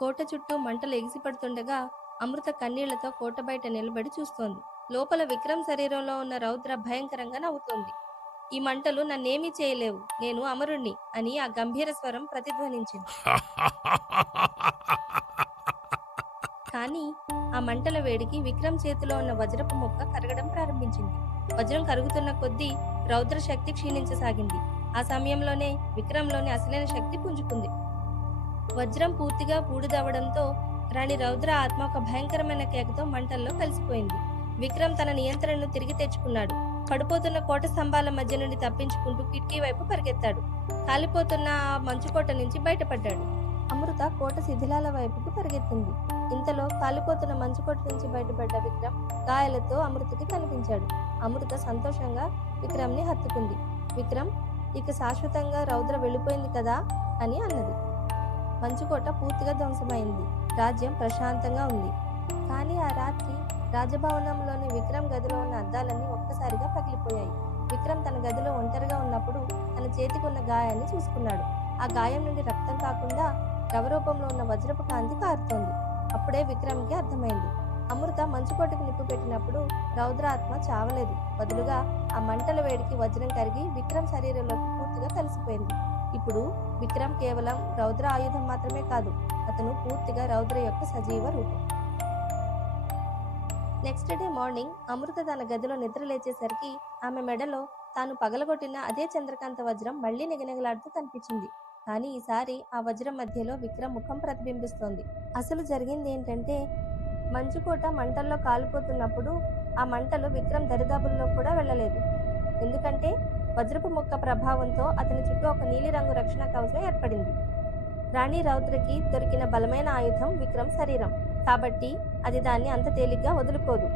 కోట చుట్టూ మంటలు ఎగిసిపడుతుండగా అమృత కన్నీళ్లతో కోట బయట నిలబడి చూస్తోంది. లోపల విక్రమ్ శరీరంలో ఉన్న రౌద్ర భయంకరంగా నవ్వుతోంది. ఈ మంటలు నన్నేమీ చేయలేవు, నేను అమరుణ్ణి అని ఆ గంభీర స్వరం ప్రతిధ్వనించింది. కానీ ఆ మంటల వేడికి విక్రమ్ చేతిలో ఉన్న వజ్రపు ముక్క కరగడం ప్రారంభించింది. వజ్రం కరుగుతున్న కొద్దీ రౌద్ర శక్తి క్షీణించసాగింది. ఆ సమయంలోనే విక్రమ్లోని అసలైన శక్తి పుంజుకుంది. వజ్రం పూర్తిగా బూడిదవడంతో రాణి రౌద్ర ఆత్మ ఒక భయంకరమైన కేకతో మంటల్లో కలిసిపోయింది. విక్రమ్ తన నియంత్రణను తిరిగి తెచ్చుకున్నాడు. పడిపోతున్న కోట స్తంభాల మధ్య నుండి తప్పించుకుంటూ కిటికీ వైపు పరిగెత్తాడు. కాలిపోతున్న ఆ మంచుకోట నుంచి బయటపడ్డాడు. అమృత కోట శిథిలాల వైపుకు పరిగెత్తింది. ఇంతలో కాలిపోతున్న మంచుకోట నుంచి బయటపడ్డ విక్రమ్ గాయాలతో అమృతకి కనిపించాడు. అమృత సంతోషంగా విక్రమ్ని హత్తుకుంది. విక్రమ్, ఇక శాశ్వతంగా రౌద్ర వెళ్ళిపోయింది కదా అని అన్నది. మంచుకోట పూర్తిగా ధ్వంసమైంది. రాజ్యం ప్రశాంతంగా ఉంది. కానీ ఆ రాత్రి రాజభవనంలోని విక్రమ్ గదిలో ఉన్న అద్దాలన్నీ ఒక్కసారిగా పగిలిపోయాయి. విక్రమ్ తన గదిలో ఒంటరిగా ఉన్నప్పుడు తన చేతికి ఉన్న గాయాన్ని చూసుకున్నాడు. ఆ గాయం నుండి రక్తం కాకుండా ద్రవరూపంలో ఉన్న వజ్రపు కాంతి కారుతోంది. అప్పుడే విక్రమ్కి అర్థమైంది. అమృత మంచుకోటకు నిప్పు పెట్టినప్పుడు రౌద్ర ఆత్మ చావలేదు. బదులుగా ఆ మంటల వేడికి వజ్రం కరిగి విక్రమ్ శరీరంలోకి పూర్తిగా కలిసిపోయింది. ఇప్పుడు విక్రమ్ కేవలం రౌద్ర ఆయుధం మాత్రమే కాదు, అతను పూర్తిగా రౌద్ర యొక్క సజీవ రూపం. నెక్స్ట్ డే మార్నింగ్ అమృత తన గదిలో నిద్ర లేచేసరికి ఆమె మెడలో తాను పగలగొట్టిన అదే చంద్రకాంత వజ్రం మళ్లీ నిగనిగలాడుతూ కనిపించింది. కానీ ఈసారి ఆ వజ్రం మధ్యలో విక్రమ్ ముఖం ప్రతిబింబిస్తోంది. అసలు జరిగింది ఏంటంటే, మంచుకోట మంటల్లో కాలిపోతున్నప్పుడు ఆ మంటలు విక్రమ్ దరిదాపుల్లో కూడా వెళ్ళలేదు. ఎందుకంటే వజ్రపు ముక్క ప్రభావంతో అతని చుట్టూ ఒక నీలిరంగు రక్షణ కవచం ఏర్పడింది. రాణి రౌద్రకి దొరికిన బలమైన ఆయుధం విక్రమ్ శరీరం. కాబట్టి అది దాన్ని అంత తేలిగ్గా వదులుకోదు.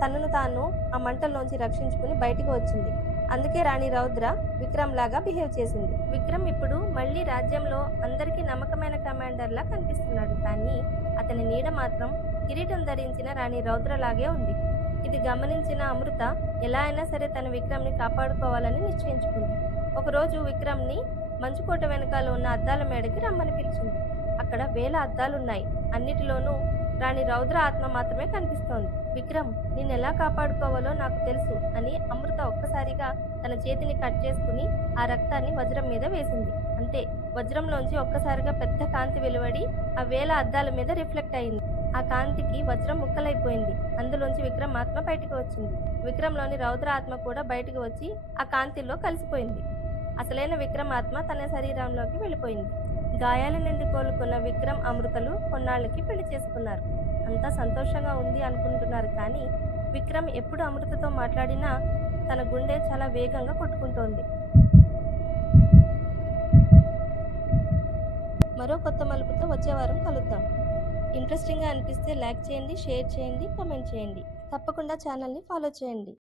తనను తాను ఆ మంటల్లోంచి రక్షించుకుని బయటికి వచ్చింది. అందుకే రాణి రౌద్ర విక్రమ్ లాగా బిహేవ్ చేసింది. విక్రమ్ ఇప్పుడు మళ్ళీ రాజ్యంలో అందరికీ నమ్మకమైన కమాండర్లా కనిపిస్తున్నాడు. కానీ అతని నీడ మాత్రం కిరీటం ధరించిన రాణి రౌద్ర లాగే ఉంది. ఇది గమనించిన అమృత ఎలా అయినా సరే తన విక్రమ్ని కాపాడుకోవాలని నిశ్చయించుకుంది. ఒకరోజు విక్రమ్ని మంచుకోట వెనకాల ఉన్న అద్దాల మేడకి రమ్మని పిలిచింది. అక్కడ వేల అద్దాలున్నాయి. అన్నిటిలోనూ రాణి రౌద్ర ఆత్మ మాత్రమే కనిపిస్తోంది. విక్రమ్, నిన్నెలా కాపాడుకోవాలో నాకు తెలుసు అని అమృత ఒక్కసారిగా తన చేతిని కట్ చేసుకుని ఆ రక్తాన్ని వజ్రం మీద వేసింది. అంతే, వజ్రంలోంచి ఒక్కసారిగా పెద్ద కాంతి వెలువడి ఆ వేల అద్దాల మీద రిఫ్లెక్ట్ అయింది. ఆ కాంతికి వజ్రం ముక్కలైపోయింది. అందులోంచి విక్రమ్ ఆత్మ బయటకు వచ్చింది. విక్రమ్లోని రౌద్ర ఆత్మ కూడా బయటకు వచ్చి ఆ కాంతిలో కలిసిపోయింది. అసలైన విక్రమ్ ఆత్మ తన శరీరంలోకి వెళ్ళిపోయింది. గాయాల నుండి కోలుకున్న విక్రమ్ అమృతలు కొన్నాళ్ళకి పెళ్లి చేసుకున్నారు. అంతా సంతోషంగా ఉంది అనుకుంటున్నారు. కానీ విక్రమ్ ఎప్పుడు అమృతతో మాట్లాడినా తన గుండె చాలా వేగంగా కొట్టుకుంటోంది. మరో కొత్త మలుపుతో వచ్చే వారం కలుద్దాం. ఇంట్రెస్టింగ్గా అనిపిస్తే లైక్ చేయండి, షేర్ చేయండి, కామెంట్ చేయండి. తప్పకుండా ఛానల్ని ఫాలో చేయండి.